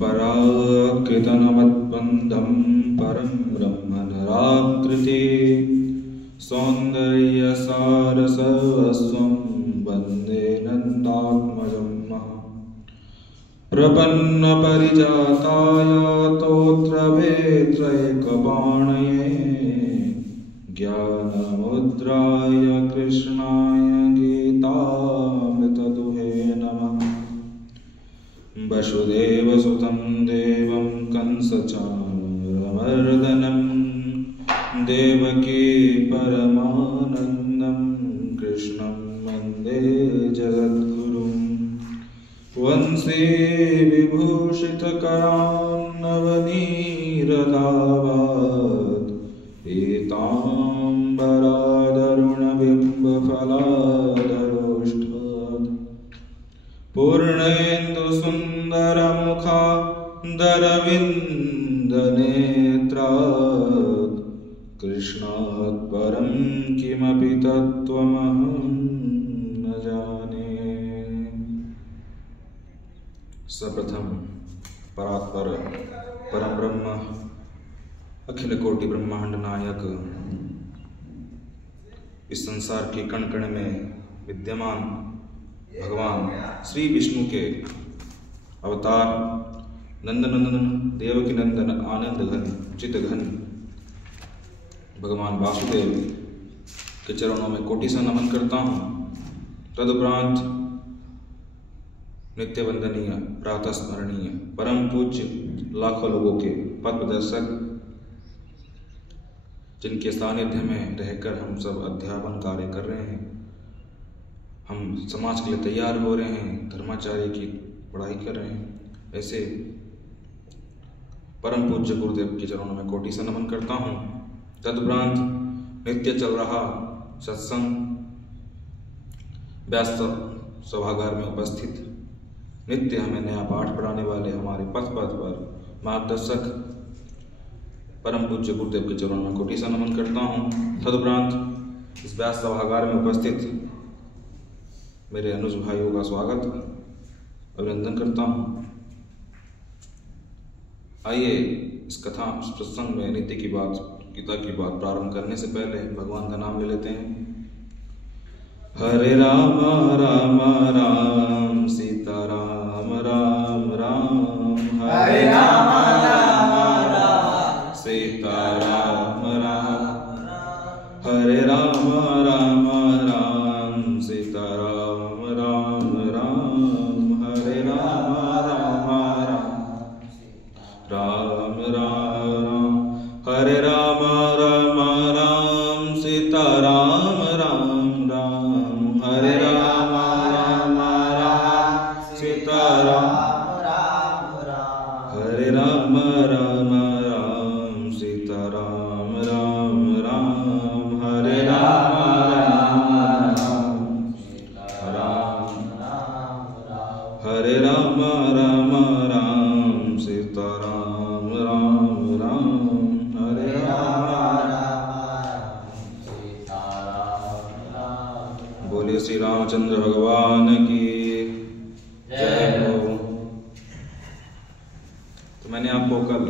पराकृतनमद्बन्धं परं ब्रह्म नराकृते सौन्दर्यसारसर्वस्वं वन्दे नन्दात्मजं प्रपन्नपरिजाताय तोत्रवेत्रैकपाणये ज्ञानमुद्राय कृष्णाय गीतामृतदुहे नमः। वसुदेवसुतं देवं कंसचाणूरमर्दनं देवकी परमानन्दं कृष्णं वन्दे जगद्गुरुं। वंशे विभूषितकरान्नवनीरदावात् पीताम्बरादरुणबिम्बफलादरोष्ठात् पूर्णेन्दुसुन्दरमुखा दरविन्दनेत्रात् कृष्णात् परं किमपि तत्त्वमहं न जाने। सर्वप्रथम परात्पर परम ब्रह्म अखिल कोटि ब्रह्मांड नायक इस संसार के कण कण में विद्यमान भगवान श्री विष्णु के अवतार नंदनंदन देवकी नंदन आनंद घन चित घन भगवान वासुदेव के चरणों में कोटि से नमन करता हूँ। तदुपरांत नित्य वंदनीय प्रातः स्मरणीय परम पूज्य लाखों लोगों के पथ प्रदर्शक जिनके सानिध्य में रहकर हम सब अध्यापन कार्य कर रहे हैं, हम समाज के लिए तैयार हो रहे हैं, धर्माचार्य की पढ़ाई कर रहे हैं, ऐसे परम पूज्य गुरुदेव के चरणों में कोटि से नमन करता हूँ। तदुपरांत नित्य चल रहा सत्संग व्यास सभागार में उपस्थित नित्य हमें नया पाठ पढ़ाने वाले हमारे पथ पर मार्गदर्शक परम पूज्य गुरुदेव के चरणों में कोटि से नमन करता हूँ। तदुपरांत इस व्यास सभागार में उपस्थित मेरे अनुज भाइयों का स्वागत अभिनंदन करता हूँ। आइए इस कथा सत्संग में नीति की बात गीता की बात प्रारंभ करने से पहले भगवान का नाम ले लेते हैं। हरे राम राम राम सीता राम राम राम हरे राम राम राम सीता राम राम हरे राम राम राम सीता राम राम राम हरे राम राम राम राम राम हरे राम राम राम सीता राम राम राम हरे राम राम राम सीता राम राम हरे राम राम राम सीता राम राम राम हरे राम राम राम हरे राम राम राम सीता राम राम राम हरे राम। बोलिए श्री रामचंद्र भगवान की जय हो। तो मैंने आपको कल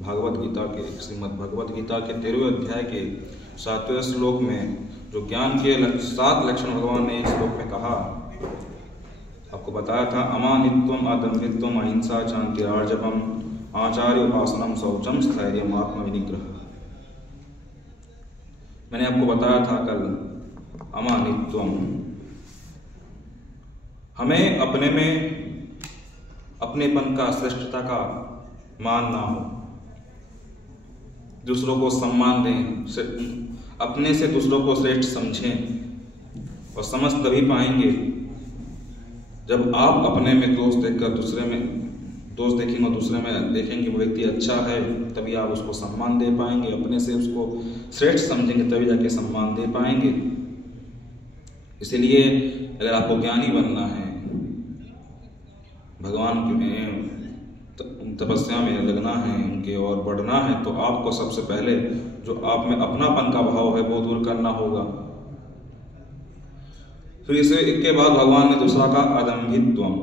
भागवत गीता के श्रीमद् भगवत गीता के 13वें अध्याय के 7वें श्लोक में जो ज्ञान के 7 लक्षण भगवान ने इस श्लोक में कहा आपको बताया था। अमानित्वम अदम्भित्वम अहिंसा शांतिरार्जवम आचार्य उपासनम शौचम स्थैर्यम आत्मविनिग्रह। मैंने आपको बताया था कल अमानित्वम हमें अपने में अपनेपन का श्रेष्ठता का मान ना हो, दूसरों को सम्मान दें, अपने से दूसरों को श्रेष्ठ समझें और समझ तभी पाएंगे जब आप अपने में दोष देखकर दूसरे में दोष देखेंगे और दूसरे में देखेंगे वो व्यक्ति अच्छा है, तभी आप उसको सम्मान दे पाएंगे। अपने से उसको श्रेष्ठ समझेंगे तभी जाके सम्मान दे पाएंगे। इसलिए अगर आपको ज्ञानी बनना है, भगवान में तपस्या में लगना है, उनके और बढ़ना है, तो आपको सबसे पहले जो आप में अपनापन का भाव है वो दूर करना होगा। फिर इसके बाद भगवान ने दूसरा कहा अदम्भित्वम।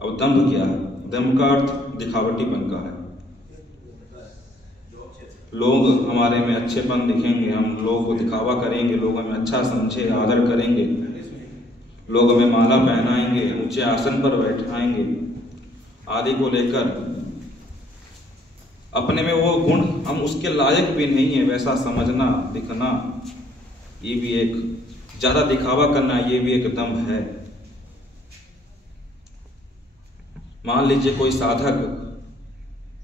अब दंभ क्या है? दम का अर्थ दिखावटीपन का है। लोग हमारे में अच्छेपन दिखेंगे, हम लोगों को दिखावा करेंगे, लोग हमें अच्छा समझे, आदर करेंगे, लोग हमें माला पहनाएंगे, ऊंचे आसन पर बैठाएंगे आदि को लेकर अपने में वो गुण हम उसके लायक भी नहीं है वैसा समझना, दिखना, ये भी एक ज्यादा दिखावा करना, ये भी एक दम है। मान लीजिए कोई साधक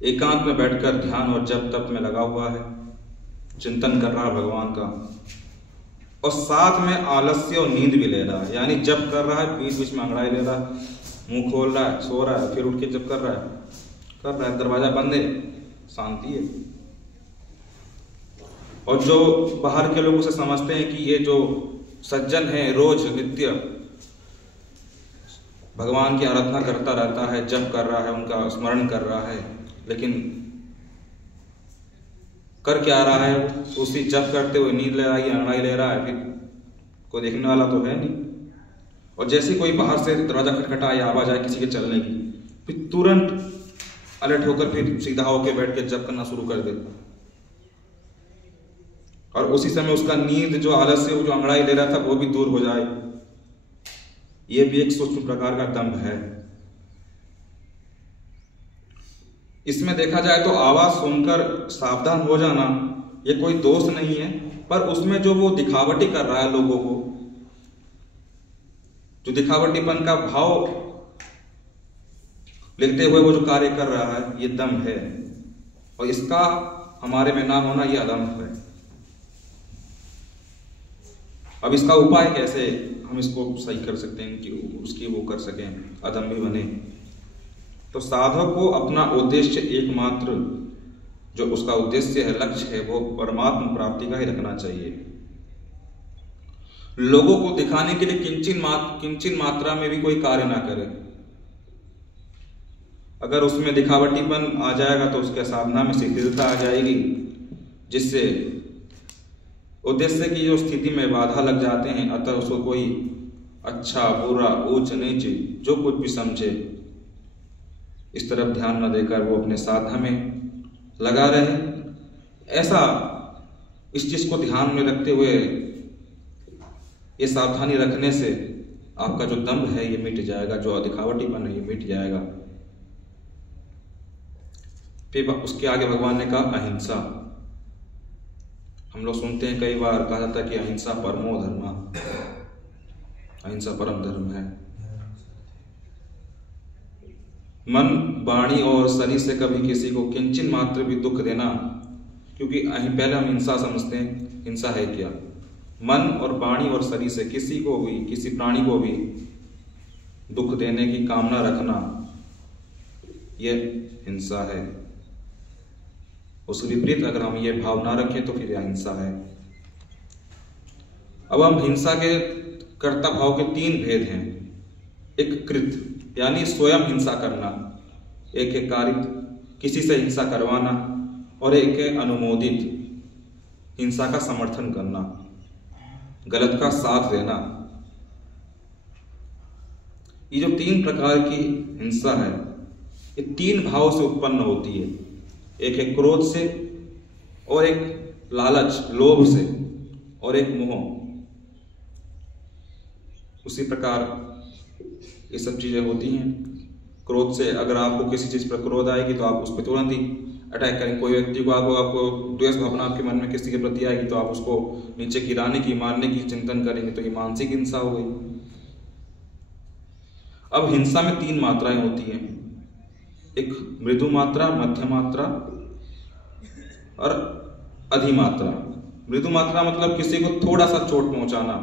एकांत में बैठकर ध्यान और जप तप में लगा हुआ है, चिंतन कर रहा है भगवान का, और साथ में आलस्य और नींद भी ले रहा है, यानी जप कर रहा है, बीच बीच में अंगड़ाई ले रहा है, मुंह खोल रहा है, सो रहा है, फिर उठ के जप कर रहा है, दरवाजा बंद है, शांति है। और जो बाहर के लोग उसे समझते हैं कि ये जो सज्जन है रोज नित्य भगवान की आराधना करता रहता है, जप कर रहा है, उनका स्मरण कर रहा है, लेकिन कर क्या रहा है, उसी जप करते हुए नींद ले रहा है, अंगड़ाई ले रहा है, फिर कोई देखने वाला तो है नहीं। और जैसे कोई बाहर से दरवाजा खटखटा या आवाज आए किसी के चलने की, फिर तुरंत अलर्ट होकर फिर सीधा होकर बैठ के जप करना शुरू कर देता, और उसी समय उसका नींद जो आलस्य जो अंगड़ाई ले रहा था वो भी दूर हो जाए। ये भी एक सूक्ष्म प्रकार का दंभ है। इसमें देखा जाए तो आवाज सुनकर सावधान हो जाना ये कोई दोष नहीं है, पर उसमें जो वो दिखावटी कर रहा है लोगों को, जो दिखावटीपन का भाव लेते हुए वो जो कार्य कर रहा है, ये दम है, और इसका हमारे में ना होना ये अदम्भ है। अब इसका उपाय कैसे हम इसको सही कर सकते हैं कि उसकी वो कर सकें, अदम भी बने। तो साधक को अपना उद्देश्य एकमात्र जो उसका उद्देश्य है, लक्ष्य है, वो परमात्मा प्राप्ति का ही रखना चाहिए। लोगों को दिखाने के लिए किंचिन मात्रा में भी कोई कार्य ना करे। अगर उसमें दिखावटीपन आ जाएगा तो उसके साधना में शिथिलता आ जाएगी, जिससे उद्देश्य की जो स्थिति में बाधा लग जाते हैं। अतः उसको कोई अच्छा बुरा ऊंच नीच जो कुछ भी समझे, इस तरफ ध्यान न देकर वो अपने साधना में लगा रहे। ऐसा इस चीज को ध्यान में रखते हुए ये सावधानी रखने से आपका जो दंभ है ये मिट जाएगा, जो दिखावटीपन है ये मिट जाएगा। फिर उसके आगे भगवान ने कहा अहिंसा। हम लोग सुनते हैं कई बार कहा जाता है कि अहिंसा परमो धर्मा, अहिंसा परम धर्म है। मन वाणी और शरीर से कभी किसी को किंचिन मात्र भी दुख देना, क्योंकि पहले हम हिंसा समझते हैं, हिंसा है क्या? मन और वाणी और शरीर से किसी को भी, किसी प्राणी को भी दुख देने की कामना रखना, यह हिंसा है। उसके विपरीत अगर हम ये भाव ना रखें तो फिर यह हिंसा है। अब हम हिंसा के कर्ता भाव के तीन भेद हैं। एक कृत यानी स्वयं हिंसा करना, एक है कारित किसी से हिंसा करवाना, और एक है अनुमोदित हिंसा का समर्थन करना, गलत का साथ देना। ये जो तीन प्रकार की हिंसा है ये तीन भाव से उत्पन्न होती है। एक है क्रोध से, और एक लालच लोभ से, और एक मोह। उसी प्रकार ये सब चीजें होती हैं। क्रोध से अगर आपको किसी चीज पर क्रोध आएगी तो आप उस पर तुरंत ही अटैक करेंगे। कोई व्यक्ति को आपको द्वेष भावना आपके मन में किसी के प्रति आएगी तो आप उसको नीचे गिराने की, मारने की चिंतन करेंगे, तो ये मानसिक हिंसा हो गई। अब हिंसा में तीन मात्राएं होती हैं, एक मृदु मात्रा, मध्य मात्रा और अधिमात्रा। मृदु मात्रा मतलब किसी को थोड़ा सा चोट पहुंचाना,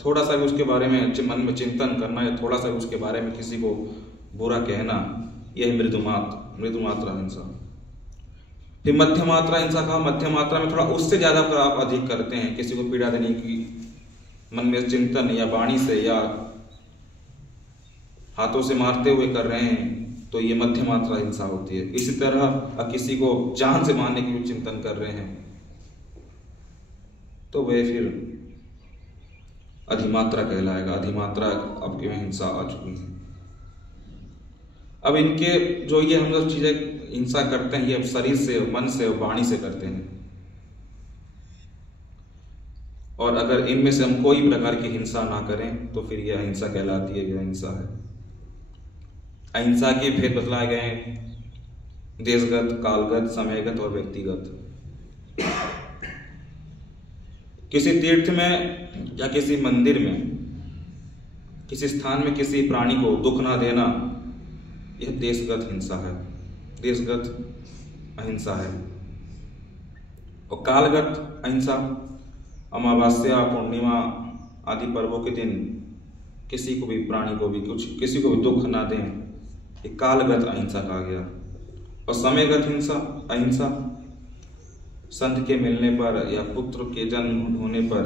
थोड़ा सा भी उसके बारे में मन में चिंतन करना, या थोड़ा सा भी उसके बारे में किसी को बुरा कहना, यह मृदु मात्रा हिंसा। फिर मध्य मात्रा हिंसा का, मध्य मात्रा में थोड़ा उससे ज्यादा आप अधिक करते हैं, किसी को पीड़ा देने की मन में चिंतन, या वाणी से या हाथों से मारते हुए कर रहे हैं, तो ये मध्य मात्रा हिंसा होती है। इसी तरह किसी को जान से मारने की चिंतन कर रहे हैं तो वह फिर अधिमात्रा कहलाएगा। अधिमात्रा आपके में हिंसा आ चुकी है। अब इनके जो ये हम लोग चीजें हिंसा करते हैं, ये शरीर से, मन से और वाणी से करते हैं। और अगर इनमें से हम कोई प्रकार की हिंसा ना करें तो फिर यह अहिंसा कहलाती है, यह अहिंसा है। अहिंसा के भेद बतलाए गए हैं, देशगत, कालगत, समयगत और व्यक्तिगत। किसी तीर्थ में या किसी मंदिर में, किसी स्थान में किसी प्राणी को दुख ना देना, यह देशगत हिंसा है, देशगत अहिंसा है। और कालगत अहिंसा, अमावस्या, पूर्णिमा आदि पर्वों के दिन किसी को भी, प्राणी को भी, किसी को भी दुख ना दें, ये कालगत अहिंसा कहा गया। और समयगत हिंसा, अहिंसा, संत के मिलने पर या पुत्र के जन्म होने पर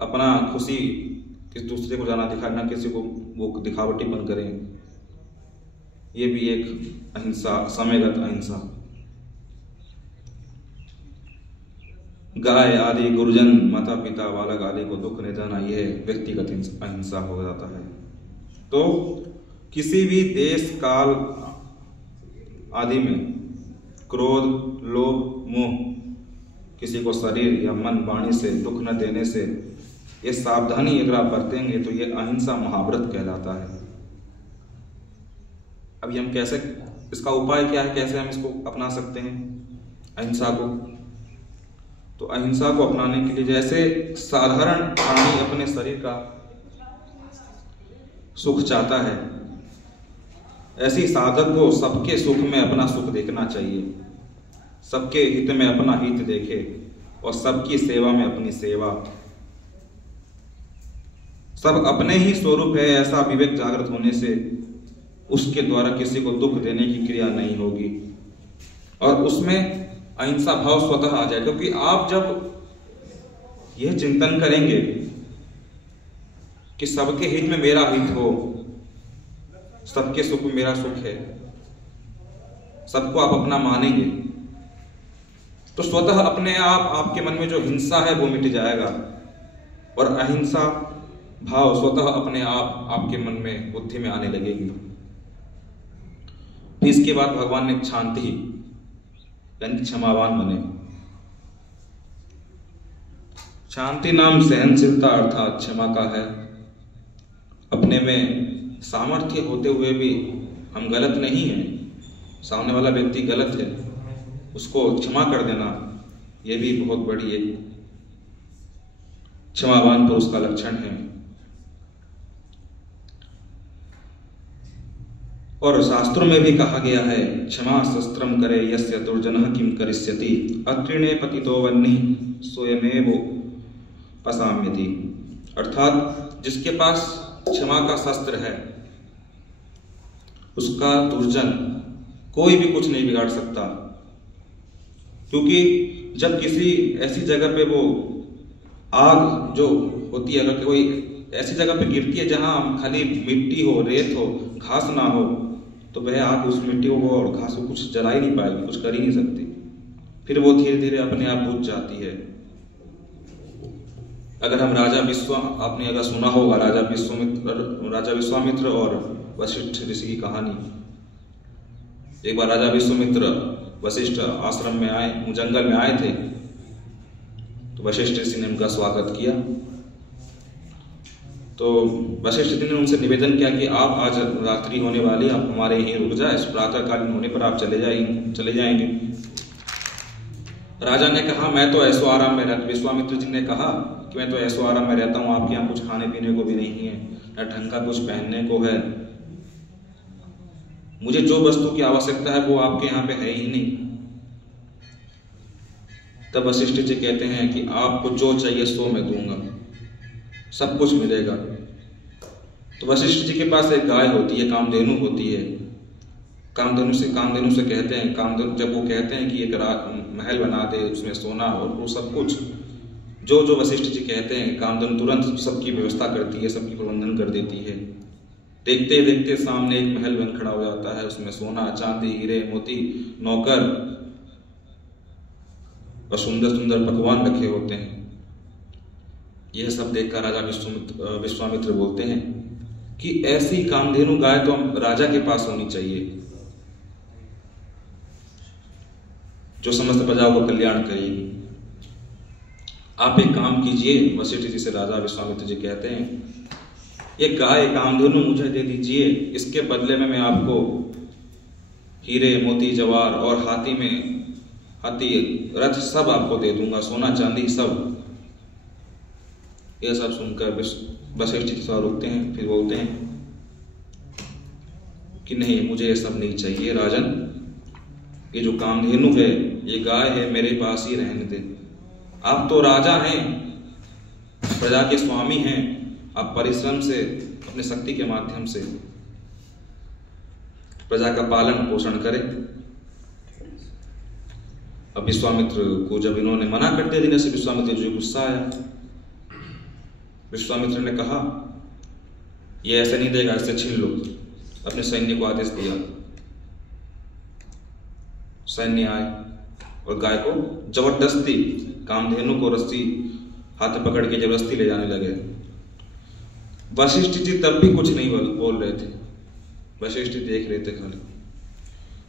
अपना खुशी किसी दूसरे को जाना दिखाना, किसी को वो दिखावटीपन करें, ये भी एक अहिंसा, समयगत अहिंसा। गाय आदि, गुरुजन, माता पिता, बालक आदि को दुख न देना, यह व्यक्तिगत अहिंसा हो जाता है। तो किसी भी देश, काल आदि में क्रोध, लोभ, मोह, किसी को शरीर या मन, वाणी से दुख न देने से, ये सावधानी अगर आप बरतेंगे तो ये अहिंसा महाव्रत कहलाता है। अभी हम कैसे, इसका उपाय क्या है, कैसे हम इसको अपना सकते हैं अहिंसा को? तो अहिंसा को अपनाने के लिए जैसे साधारण प्राणी अपने शरीर का सुख चाहता है, ऐसी साधक को सबके सुख में अपना सुख देखना चाहिए, सबके हित में अपना हित देखे और सबकी सेवा में अपनी सेवा। सब अपने ही स्वरूप है, ऐसा विवेक जागृत होने से उसके द्वारा किसी को दुख देने की क्रिया नहीं होगी और उसमें अहिंसा भाव स्वतः आ जाए। क्योंकि आप जब यह चिंतन करेंगे कि सबके हित में मेरा हित हो, सबके सुख में मेरा सुख है, सबको आप अपना मानेंगे, तो स्वतः अपने आप आपके मन में जो हिंसा है वो मिट जाएगा और अहिंसा भाव स्वतः अपने आप आपके मन में, बुद्धि में आने लगेगी। इसके बाद भगवान ने शांति यानी क्षमावान बने। शांति नाम सहनशीलता अर्थात क्षमा का है। अपने में सामर्थ्य होते हुए भी हम गलत नहीं हैं, सामने वाला व्यक्ति गलत है, उसको क्षमा कर देना, यह भी बहुत बड़ी एक क्षमावान पुरुष का लक्षण है। और शास्त्रों में भी कहा गया है, क्षमा शस्त्रम करे यस्य दुर्जनः किम करिष्यति अत्रिणे पतितो वह्नि स्वयमेव पसाम्यति। अर्थात जिसके पास क्षमा का शस्त्र है उसका दुर्जन कोई भी कुछ नहीं बिगाड़ सकता। क्योंकि जब किसी ऐसी जगह पे वो आग जो होती है, अगर कोई ऐसी जगह पे गिरती है जहां खाली मिट्टी हो, रेत हो, घास ना हो, तो वह आग उस मिट्टी को और घास को कुछ जला ही नहीं पाएगी, कुछ कर ही नहीं सकती, फिर वो धीरे धीरे अपने आप बुझ जाती है। अगर हम आपने अगर सुना होगा राजा विश्वामित्र और वशिष्ठ ऋषि की कहानी। एक बार राजा विश्वामित्र वशिष्ठ आश्रम में आए, जंगल में आए थे, तो वशिष्ठ ऋषि ने उनका स्वागत किया। तो वशिष्ठ जी ने उनसे निवेदन किया कि आप आज रात्रि होने वाली, आप हमारे यहीं रुक जाए, प्रातःकालीन होने पर आप चले जाएंगे। राजा ने कहा मैं तो ऐसो आराम में रहता, विश्वामित्र जी ने कहा कि मैं तो ऐसो आराम में रहता हूँ, आपके यहाँ कुछ खाने पीने को भी नहीं है, न ढंग का कुछ पहनने को है, मुझे जो वस्तु की आवश्यकता है वो आपके यहाँ पे है ही नहीं। तब वशिष्ठ जी कहते हैं कि आपको जो चाहिए सो मैं दूंगा, सब कुछ मिलेगा। तो वशिष्ठ जी के पास एक गाय होती है, कामधेनु होती है। कामधेनु से कहते हैं, कामधेनु जब वो कहते हैं कि एक महल बना दे, उसमें सोना और वो सब कुछ जो वशिष्ठ जी कहते हैं, कामधेनु तुरंत सबकी व्यवस्था करती है, सबकी प्रबंधन कर देती है। देखते देखते सामने एक महल बन खड़ा हो जाता है, उसमें सोना, चांदी, हीरे, मोती, नौकर और सुंदर सुंदर पकवान रखे होते हैं। यह सब देखकर राजा विश्वामित्र बोलते हैं कि ऐसी कामधेनु गाय तो हम राजा के पास होनी चाहिए, जो समस्त प्रजाओं को कल्याण करेगी। आप एक काम कीजिए, वशिष्ठ जी से राजा विश्वामित्र जी कहते हैं, ये गाय कामधेनु मुझे दे दीजिए, इसके बदले में मैं आपको हीरे मोती जवाहर और हाथी रथ सब आपको दे दूंगा, सोना चांदी सब। यह सब सुनकर वशिष्ठ जी थोड़ा रुकते हैं, फिर बोलते हैं कि नहीं, मुझे ये सब नहीं चाहिए राजन, ये जो कामधेनु है, ये गाय है, मेरे पास ही रहने दे। आप तो राजा हैं, प्रजा के स्वामी हैं, आप परिश्रम से अपने शक्ति के माध्यम से प्रजा का पालन पोषण करें। अब विश्वामित्र को जब इन्होंने मना करते देने से विश्वामित्र जी को गुस्सा आया। विश्वामित्र ने कहा, ये ऐसे नहीं देगा, इससे छीन लो। अपने सैन्य को आदेश दिया, सैन्य आए और गाय को जबरदस्ती, कामधेनु को रस्सी हाथ में पकड़ के जबरदस्ती ले जाने लगे। वशिष्ठ जी तब भी कुछ नहीं बोल रहे थे, वशिष्ठ जी देख रहे थे खाली।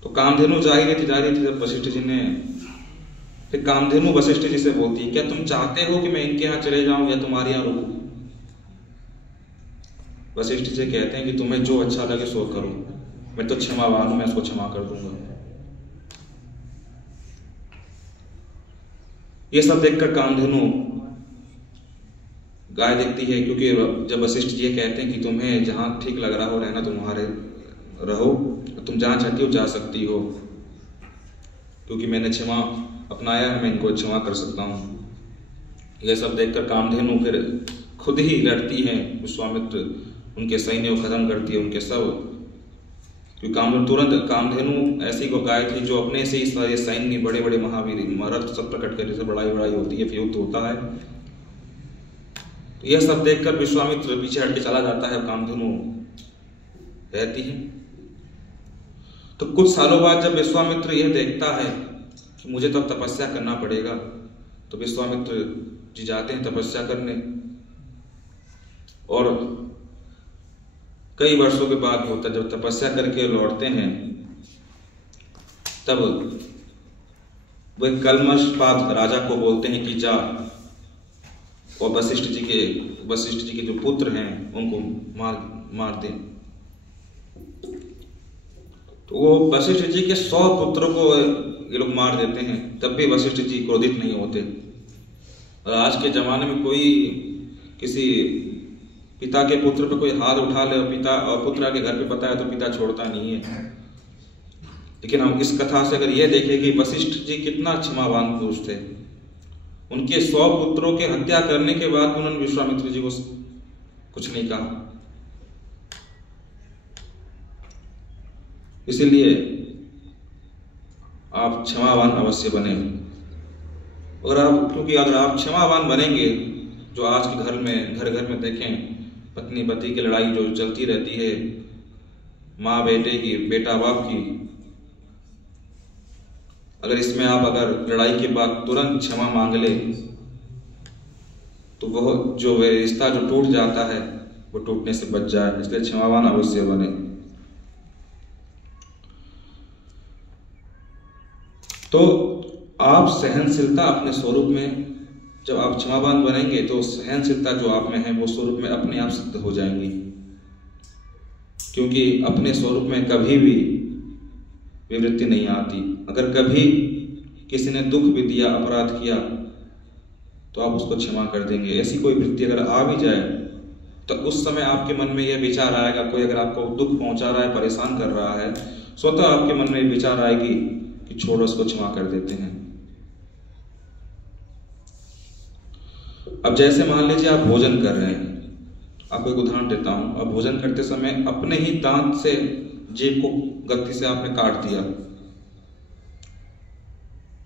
तो कामधेनु जा रही थी जब वशिष्ठ जी ने, फिर कामधेनु वशिष्ठ जी से बोलती है, क्या तुम चाहते हो कि मैं इनके यहाँ चले जाऊं या तुम्हारे यहाँ रुकूं? वशिष्ठ जी कहते हैं कि तुम्हें जो अच्छा लगे सो करो, मैं तो क्षमावान हूं, मैं उसको क्षमा कर दूंगा। ये सब देखकर कामधेनु गाय देखती है, क्योंकि जब वशिष्ठ जी कहते हैं कि तुम्हें जहां ठीक लग रहा हो रहना, तुम वहां रहो, तुम जहां चाहती हो जा सकती हो, क्योंकि मैंने क्षमा अपनाया है, मैं इनको क्षमा कर सकता हूं। यह सब देखकर कामधेनु फिर खुद ही लड़ती है, विश्वामित्र उनके सैन्य को खत्म करती है, उनके सब, क्योंकि तुरंत कामधेनु ऐसी को गाय थी जो अपने से ही सारे सैन्य, बड़े बड़े महावीर महारथ सब प्रकट कर, जैसे बड़ाई होती है, फिर युद्ध होता है। तो यह सब देखकर विश्वामित्र पीछे हट के चला जाता है, कामधेनु रहती है। तो कुछ सालों बाद जब विश्वामित्र यह देखता है कि मुझे तो अब तपस्या करना पड़ेगा, तो विश्वामित्र जी जाते हैं तपस्या करने, और कई वर्षों के बाद होता है, जब तपस्या करके लौटते हैं, तब वो कलमशपात राजा को बोलते हैं कि जा और वशिष्ठ जी के जो पुत्र हैं उनको मार दे। तो वो वशिष्ठ जी के 100 पुत्रों को ये लोग मार देते हैं, तब भी वशिष्ठ जी क्रोधित नहीं होते। और आज के जमाने में कोई किसी पिता के पुत्र पे कोई हाथ उठा ले, पिता और पुत्र के घर पे पता है तो पिता छोड़ता नहीं है। लेकिन हम इस कथा से अगर ये देखें कि वशिष्ठ जी कितना क्षमावान पुरुष थे, उनके 100 पुत्रों के हत्या करने के बाद उन्होंने विश्वामित्र जी को कुछ नहीं कहा। इसीलिए आप क्षमावान अवश्य बने। और आप, क्योंकि अगर आप क्षमावान बनेंगे, जो आज के घर में देखें, पत्नी पति की लड़ाई जो चलती रहती है, माँ बेटे की, बेटा बाप की, अगर इसमें आप अगर लड़ाई के बाद तुरंत क्षमा मांग ले, तो वह जो रिश्ता जो टूट जाता है वो टूटने से बच जाए। इसलिए क्षमावान अवश्य बने। तो आप सहनशीलता अपने स्वरूप में, जब आप क्षमावान बनेंगे तो सहनशीलता जो आप में है वो स्वरूप में अपने आप सिद्ध हो जाएंगी। क्योंकि अपने स्वरूप में कभी भी विवृत्ति नहीं आती। अगर कभी किसी ने दुख भी दिया, अपराध किया, तो आप उसको क्षमा कर देंगे। ऐसी कोई वृत्ति अगर आ भी जाए तो उस समय आपके मन में यह विचार आएगा, कोई अगर आपको दुख पहुंचा रहा है, परेशान कर रहा है, स्वतः आपके मन में विचार आएगी कि छोड़ो, उसको क्षमा कर देते हैं। अब जैसे मान लीजिए आप भोजन कर रहे हैं, आपको एक उदाहरण देता हूं। अब भोजन करते समय अपने ही दांत से जीभ को गलती से आपने काट दिया,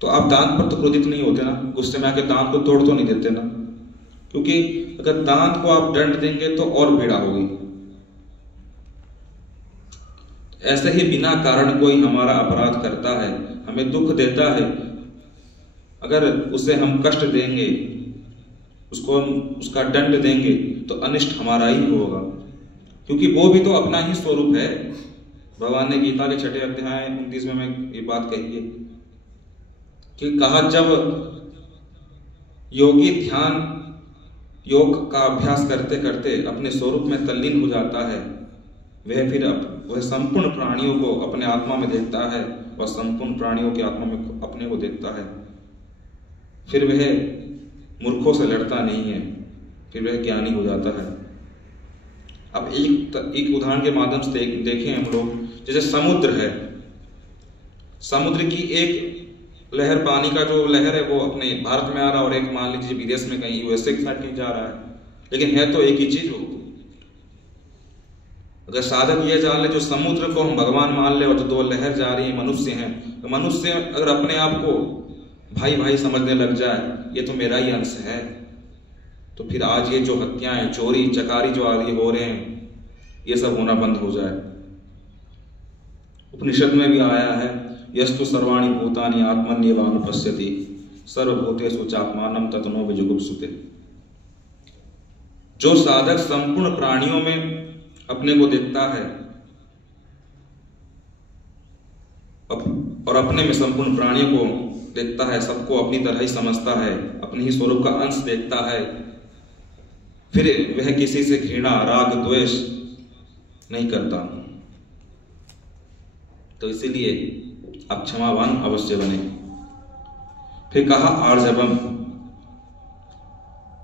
तो आप दांत पर तो क्रोधित नहीं होते ना, गुस्से में आके दांत को तोड़ तो नहीं देते ना, क्योंकि अगर दांत को आप दंड देंगे तो और पीड़ा होगी। ऐसे ही बिना कारण कोई हमारा अपराध करता है, हमें दुख देता है, अगर उसे हम कष्ट देंगे, उसको हम उसका दंड देंगे, तो अनिष्ट हमारा ही होगा। क्योंकि वो भी तो अपना ही स्वरूप है। भगवान ने गीता के 6 अध्याय 29 में ये बात कही है कि कहा जब योगी ध्यान योग का अभ्यास करते करते अपने स्वरूप में तल्लीन हो जाता है, वह संपूर्ण प्राणियों को अपने आत्मा में देखता है और संपूर्ण प्राणियों के आत्मा में अपने को देखता है। फिर वह मूर्खों से लड़ता नहीं है, फिर वह ज्ञानी हो जाता है। अब एक उदाहरण के माध्यम से देखें हम लोग, जैसे समुद्र है। समुद्र की एक लहर, पानी का जो लहर है वो अपने भारत में आ रहा है और एक मान लीजिए विदेश में कहीं यूएसए के साइड कहीं जा रहा है, लेकिन है तो एक ही चीज हो। अगर साधक ये जान ले जो समुद्र को हम भगवान मान ले और जो 2 लहर जा रही है मनुष्य हैं, तो मनुष्य अगर अपने आप को भाई भाई समझने लग जाए, ये तो मेरा ही अंश है, तो फिर आज ये जो हत्याएं, चोरी चकारी जो आदि हो रहे हैं, ये सब होना बंद हो जाए। उपनिषद में भी आया है, यस्तु सर्वाणि भूतानि आत्मन्येवानुपश्यति सर्वभूतेषु चात्मानं ततनो विजुगुप्सुते। जो साधक संपूर्ण प्राणियों में अपने को देखता है और अपने में संपूर्ण प्राणियों को देखता है, सबको अपनी तरह ही समझता है, अपने ही स्वरूप का अंश देखता है, फिर वह किसी से घृणा राग द्वेष नहीं करता। तो इसीलिए आप क्षमावान अवश्य बने। फिर कहा आर्जवम।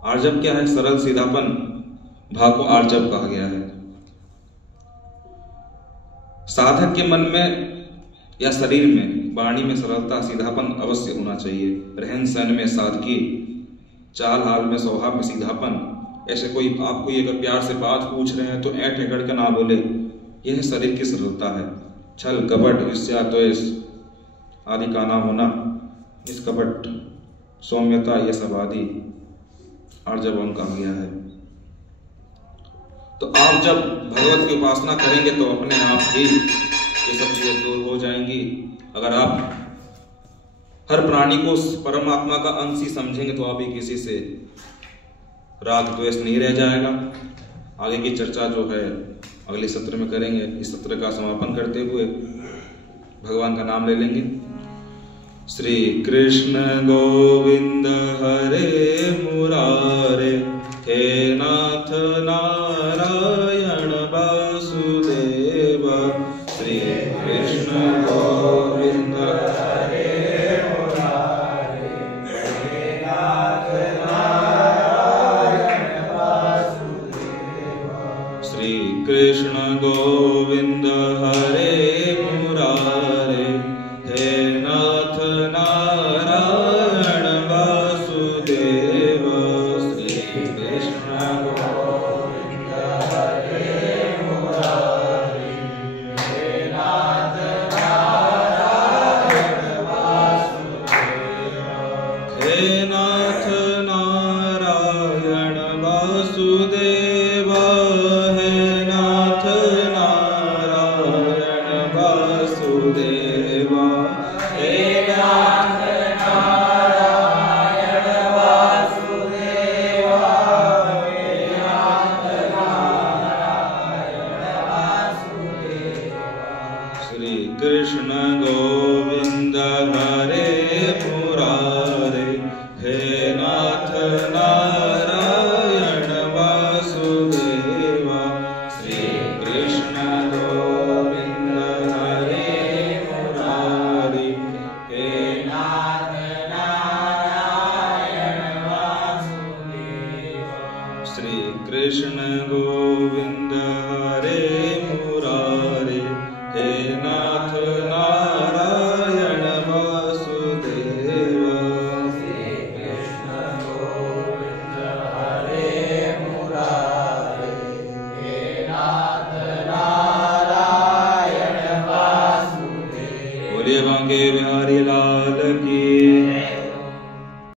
आर्जव क्या है? सरल सीधापन भाव को आर्जव कहा गया है। साधक के मन में या शरीर में, वाणी में सरलता सीधापन अवश्य होना चाहिए। रहन सहन में सादगी, चाल हाल में स्वभाव में सीधापन। ऐसे कोई आपको अगर प्यार से बात पूछ रहे हैं तो ऐठ एगड़ के ना बोले, यह शरीर की सरलता है। छल कपट ईर्ष्या द्वेष आदि का ना होना, निष्कपट सौम्यता, ये सब आदि आर्जवम कहा गया है। तो आप जब भगवत की उपासना करेंगे तो अपने आप ही ये सब चीजें दूर हो जाएंगी। अगर आप हर प्राणी को परमात्मा का अंश ही समझेंगे तो आप ही किसी से राग द्वेष नहीं रह जाएगा। आगे की चर्चा जो है अगले सत्र में करेंगे। इस सत्र का समापन करते हुए भगवान का नाम ले लेंगे। श्री कृष्ण गोविंद हरे मुरारे, हे नाथ नारायण वासुदेव। श्री कृष्ण गोविंद हरे मुरारे, हे नाथ नारायण वासुदेव। श्री कृष्ण गोविंद हरे मुरारे, हे नाथ नारायण वासुदेव। श्री कृष्ण गोविंद हरे मुरारे, हे नाथ नारायण वासुदेव। हे नाथ नारायण वासुदेव, हे नाथ नारायण वासुदेव। हे नाथ नारायण वासुदेव, हे नाथ नारायण वासुदेव। श्री कृष्ण गोविंद हरे मुरारे, हे नाथ नारायण वासुदेव। श्री कृष्ण गोविंद हरे मुरारे, हे नाथ नारायण वासुदेव। श्री कृष्ण गोविंद हरे मुरारे, हे नाथ नारायण वासुदेव। श्री कृष्ण गोविंद हरे मुरारे, हे नाथ नारायण वासुदेव। बोलिए बांके बिहारी